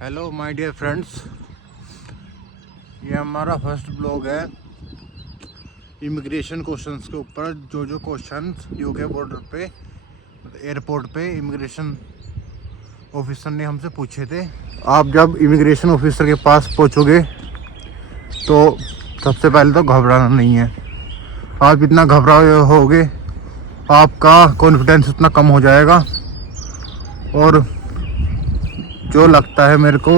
Hello my dear friends, ये हमारा first blog है इमिग्रेशन क्वेश्चंस के ऊपर। जो क्वेश्चंस यूके बॉर्डर पे एयरपोर्ट पे इमिग्रेशन ऑफिसर ने हमसे पूछे थे। आप जब इमिग्रेशन ऑफिसर के पास पहुंचोगे तो सबसे पहले तो घबराना नहीं है। आप जितना घबराए होगे आपका कॉन्फिडेंस उतना कम हो जाएगा। और जो लगता है मेरे को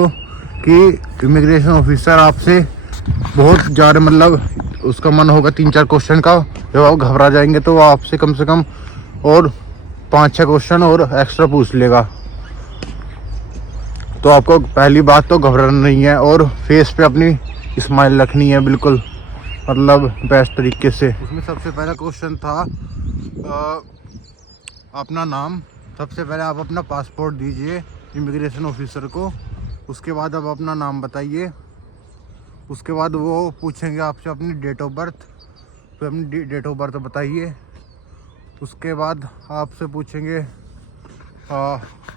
कि इमिग्रेशन ऑफिसर आपसे बहुत ज़्यादा उसका मन होगा 3-4 क्वेश्चन का। जब आप घबरा जाएंगे तो वो आपसे कम से कम और 5-6 क्वेश्चन और एक्स्ट्रा पूछ लेगा। तो आपको पहली बात तो घबराना नहीं है और फेस पे अपनी स्माइल रखनी है, बिल्कुल बेस्ट तरीके से। उसमें सबसे पहला क्वेश्चन था अपना नाम। सबसे पहले आप अपना पासपोर्ट दीजिए इमिग्रेशन ऑफिसर को, उसके बाद आप अपना नाम बताइए। उसके बाद वो पूछेंगे आपसे अपनी डेट ऑफ बर्थ, तो अपनी डेट ऑफ बर्थ बताइए। उसके बाद आपसे पूछेंगे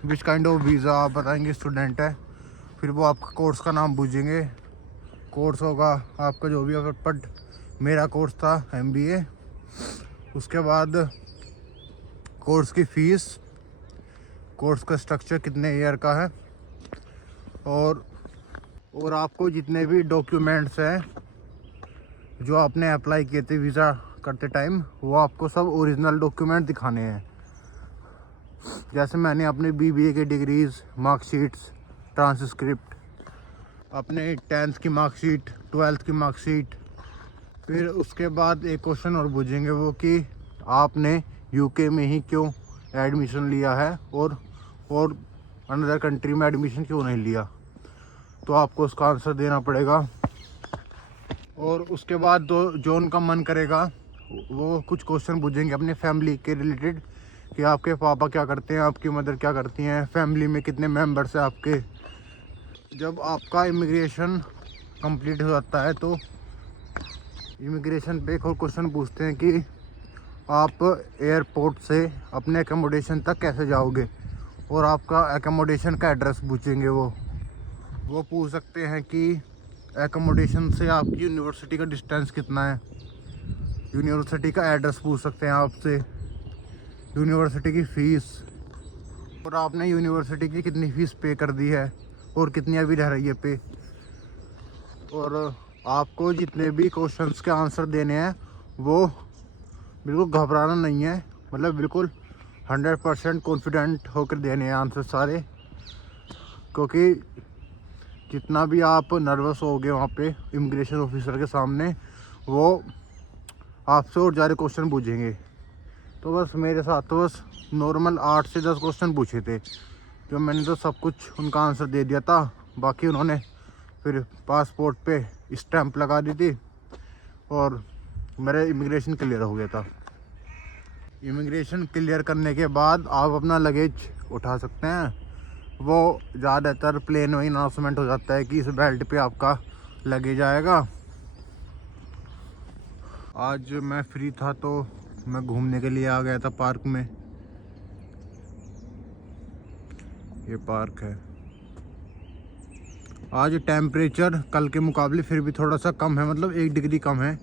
विच काइंड ऑफ वीज़ा, आप बताएंगे स्टूडेंट है। फिर वो आपका कोर्स का नाम पूछेंगे। कोर्स होगा आपका जो भी होगा, बट मेरा कोर्स था MBA। उसके बाद कोर्स की फ़ीस, कोर्स का स्ट्रक्चर कितने ईयर का है, और आपको जितने भी डॉक्यूमेंट्स हैं जो आपने अप्लाई किए थे वीज़ा करते टाइम, वो आपको सब ओरिजिनल डॉक्यूमेंट दिखाने हैं। जैसे मैंने अपने BBA की डिग्रीज़, मार्कशीट्स, ट्रांसक्रिप्ट, अपने 10th की मार्कशीट, 12th की मार्कशीट। फिर उसके बाद एक क्वेश्चन और पूछेंगे वो कि आपने UK में ही क्यों एडमिशन लिया है और अनदर कंट्री में एडमिशन क्यों नहीं लिया, तो आपको उसका आंसर देना पड़ेगा। और उसके बाद जो उनका मन करेगा वो कुछ क्वेश्चन पूछेंगे अपने फैमिली के रिलेटेड कि आपके पापा क्या करते हैं, आपकी मदर क्या करती हैं, फैमिली में कितने मेंबर्स हैं आपके। जब आपका इमिग्रेशन कंप्लीट हो जाता है तो इमिग्रेशन पे एक और क्वेश्चन पूछते हैं कि आप एयरपोर्ट से अपने एकोमोडेशन तक कैसे जाओगे, और आपका एकोमोडेशन का एड्रेस पूछेंगे। वो पूछ सकते हैं कि एकोमोडेशन से आपकी यूनिवर्सिटी का डिस्टेंस कितना है, यूनिवर्सिटी का एड्रेस पूछ सकते हैं आपसे, यूनिवर्सिटी की फ़ीस, और आपने यूनिवर्सिटी की कितनी फ़ीस पे कर दी है और कितनी अभी रह रही है पे। और आपको जितने भी क्वेश्चंस के आंसर देने हैं वो बिल्कुल घबराना नहीं है, बिल्कुल 100% कॉन्फिडेंट होकर देने हैं आंसर सारे। क्योंकि जितना भी आप नर्वस होगे वहाँ पे इमिग्रेशन ऑफिसर के सामने, वो आपसे और ज़्यादा क्वेश्चन पूछेंगे। तो बस मेरे साथ तो बस नॉर्मल 8 से 10 क्वेश्चन पूछे थे, जो मैंने तो सब कुछ उनका आंसर दे दिया था। बाकी उन्होंने फिर पासपोर्ट पे स्टैंप लगा दी थी और मेरा इमिग्रेशन क्लियर हो गया था। इमिग्रेशन क्लियर करने के बाद आप अपना लगेज उठा सकते हैं। वो ज़्यादातर प्लेन में अनाउंसमेंट हो जाता है कि इस बेल्ट पे आपका लगेज आएगा। आज मैं फ्री था तो मैं घूमने के लिए आ गया था पार्क में। ये पार्क है। आज टेम्परेचर कल के मुकाबले फिर भी थोड़ा सा कम है, 1 डिग्री कम है।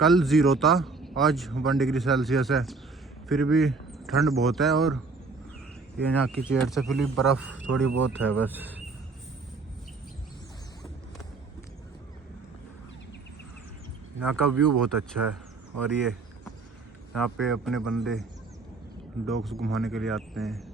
कल 0 था, आज 1 डिग्री सेल्सियस है। फिर भी ठंड बहुत है और ये यहाँ की चेयर से फिर बर्फ़ थोड़ी बहुत है बस। यहाँ का व्यू बहुत अच्छा है। और ये यहाँ पे अपने बंदे डॉग्स घुमाने के लिए आते हैं।